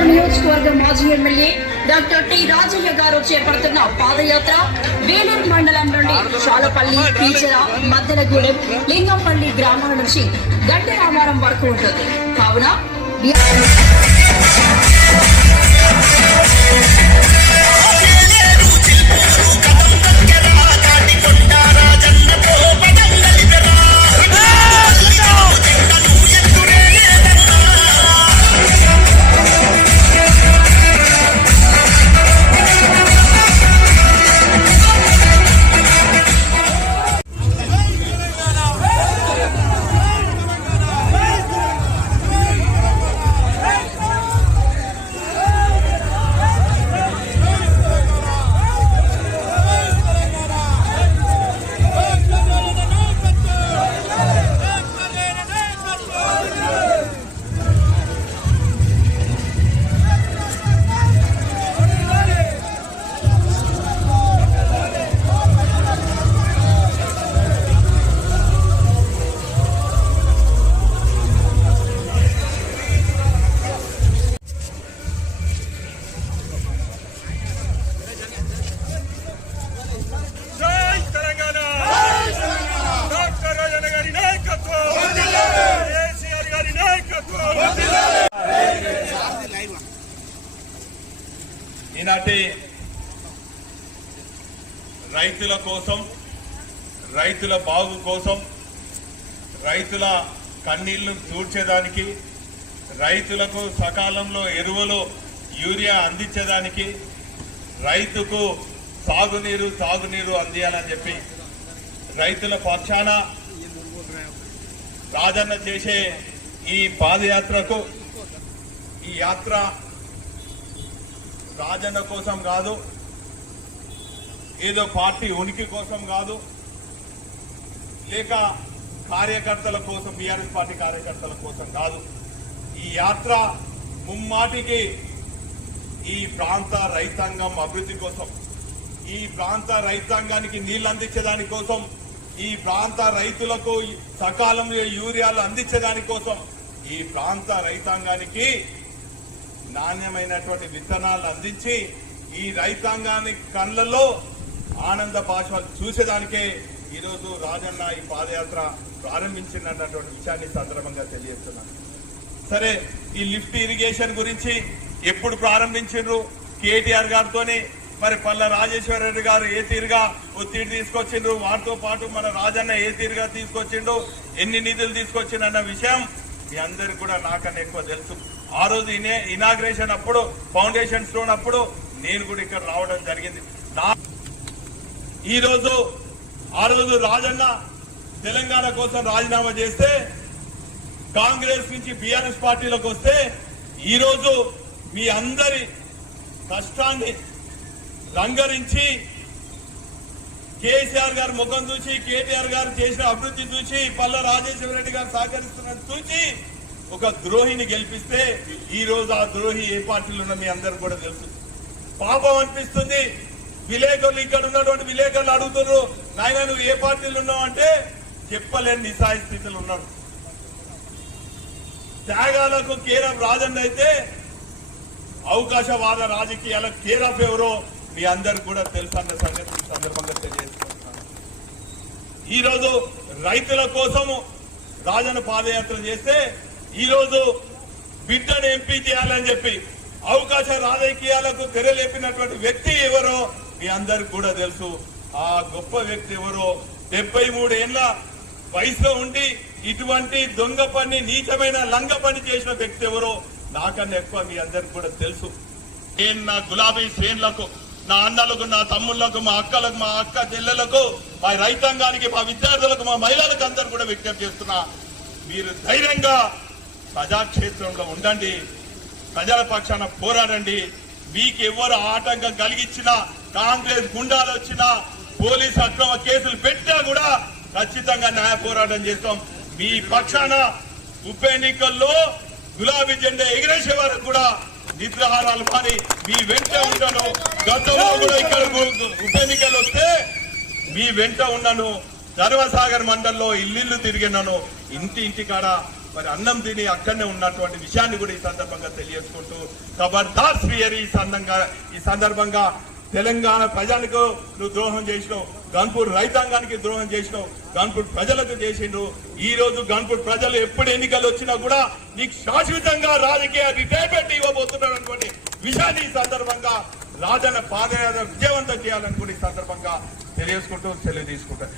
నియోజకవర్గ మాజీ MLA doctor T Rajaiah గారు చేపడుతున్న పాదయాత్ర వేలూరు మండలం నుండి చాలపల్లి పీచర మద్దెలగూడెం లింగంపల్లి గ్రామాల నుంచి గంట రామారం వరకు ఉంటుంది. కావున ఈనాటి రైతుల కోసం రైతుల బాగు కోసం రైతుల కన్నీళ్ళు తూడ్చేదానికి రైతులకు సకాలంలో ఎరువులు యూరియా అందించేదానికి రైతుకు సాగునీరు తాగునీరు అందియాలని చెప్పి రైతుల పక్షాన రాజన్న చేసే ఈ పాదయాత్రకు ఈ యాత్ర రాజన్న కోసం కాదు ఏదో పార్టీ ఉనికి కోసం కాదు లేక కార్యకర్తల కోసం బీఆర్ఎస్ పార్టీ కార్యకర్తల కోసం కాదు. ఈ యాత్ర ముమ్మాటికి ఈ ప్రాంత రైతాంగం అభివృద్ధి కోసం ఈ ప్రాంత రైతాంగానికి నీళ్ళు అందించేదాని కోసం ఈ ప్రాంత రైతులకు సకాలంలో యూరియాలు అందించేదాని కోసం ఈ ప్రాంత రైతాంగానికి నాణ్యమైనటువంటి విత్తనాలు అందించి ఈ రైతాంగాన్ని కళ్ళల్లో ఆనంద భాషలు చూసేదానికే ఈరోజు రాజన్న ఈ పాదయాత్ర ప్రారంభించిందన్నటువంటి విషయాన్ని సందర్భంగా తెలియజేస్తున్నాను. సరే ఈ లిఫ్ట్ ఇరిగేషన్ గురించి ఎప్పుడు ప్రారంభించిండ్రు? కేటీఆర్ గారితోనే మరి పల్ల రాజేశ్వర రెడ్డి గారు ఏ తీరుగా ఒత్తిడి తీసుకొచ్చిండ్రు? వారితో పాటు మన రాజన్న ఏ తీరుగా తీసుకొచ్చిండు? ఎన్ని నిధులు తీసుకొచ్చిండన్న విషయం మీ అందరికి కూడా నాకన్నా ఎక్కువ తెలుసు. ఆ రోజు ఇనే ఇనాగ్రేషన్ అప్పుడు ఫౌండేషన్ స్టోన్ అప్పుడు నేను కూడా ఇక్కడ రావడం జరిగింది. నా ఈ రోజు ఆ రోజు రాజన్న తెలంగాణ కోసం రాజీనామా చేస్తే కాంగ్రెస్ నుంచి బీఆర్ఎస్ పార్టీలోకి వస్తే ఈ రోజు మీ అందరి కష్టాన్ని రంగరించి కేసీఆర్ గారి ముఖం చూసి కేటీఆర్ గారు చేసిన అభివృద్ధి చూసి పల్ల రాజేశ్వర రెడ్డి గారు సహకరిస్తున్నది చూసి ఒక ద్రోహిని గెలిపిస్తే ఈ రోజు ఆ ద్రోహి ఏ పార్టీలో ఉన్న మీ అందరు కూడా తెలుసు. పాపం అనిపిస్తుంది. విలేకరులు ఇక్కడ ఉన్నటువంటి విలేకరులు అడుగుతున్నారు నాయన నువ్వు ఏ పార్టీలు ఉన్నావు? అంటే చెప్పలేని నిస్సాయ స్థితిలో ఉన్నాడు త్యాగాలకు కేరఫ్ రాజన్న అయితే అవకాశవాద రాజకీయాల కేరఫ్ ఎవరో మీ అందరు కూడా తెలుసు అన్న సంగతి సందర్భంగా తెలియజేసుకుంటున్నాను ఈ రోజు రైతుల కోసము రాజన్న పాదయాత్ర చేస్తే ఈరోజు బిడ్డను ఎంపీ చేయాలని చెప్పి అవకాశ రాజకీయాలకు తెరలేపినటువంటి వ్యక్తి ఎవరో మీ అందరికి కూడా తెలుసు. ఆ గొప్ప వ్యక్తి ఎవరో డెబ్బై మూడు వయసులో ఉండి ఇటువంటి దొంగ పని నీచమైన లంగ పని చేసిన వ్యక్తి ఎవరో నాకన్నా ఎక్కువ మీ అందరికి కూడా తెలుసు. నేను నా గులాబీ శ్రేణులకు నా అన్నలకు నా తమ్ముళ్ళకు మా అక్కలకు మా అక్క చెల్లెలకు మా రైతాంగానికి మా విద్యార్థులకు మా మహిళలకు అందరు కూడా విజ్ఞప్తి చేస్తున్నా. మీరు ధైర్యంగా ప్రజాక్షేత్రంలో ఉండండి. ప్రజల పక్షాన పోరాడండి. మీకు ఎవరు ఆటంకం కలిగించినా కాంగ్రెస్ గుండాలు వచ్చినా పోలీస్ అక్రమ కేసులు పెట్టినా కూడా ఖచ్చితంగా న్యాయ పోరాటం చేస్తాం. మీ పక్షాన ఉప ఎన్నికల్లో గులాబీ జెండా ఎగిరేసే వరకు కూడా నిద్రహారాలు మాని మీ వెంట ఉంటాను. గతంలో కూడా ఇక్కడ ఉప ఎన్నికలు వస్తే మీ వెంట ఉన్నాను. ధర్మసాగర్ మండల్లో ఇల్లు తిరిగినాను ఇంటి ఇంటి కాడ మరి అన్నం తిని అక్కడనే ఉన్నటువంటి విషయాన్ని కూడా ఈ సందర్భంగా తెలియజేసుకుంటూ ఖబర్దార్ శ్రీయరి ఈ సందర్భంగా ఈ సందర్భంగా తెలంగాణ ప్రజలకు నువ్వు ద్రోహం చేసినావు. గన్పూర్ రైతాంగానికి ద్రోహం చేసినావు. గన్పూర్ ప్రజలకు చేసిండు ఈ రోజు గన్పూర్ ప్రజలు ఎప్పుడు ఎన్నికలు వచ్చినా కూడా నీకు శాశ్వతంగా రాజకీయ రిటైర్మెంట్ ఇవ్వబోతున్నటువంటి విషయాన్ని ఈ సందర్భంగా రాజన పాదయాత్ర విజయవంతం చేయాలని కూడా ఈ సందర్భంగా తెలియజేసుకుంటూ సెలవు తీసుకుంటాను.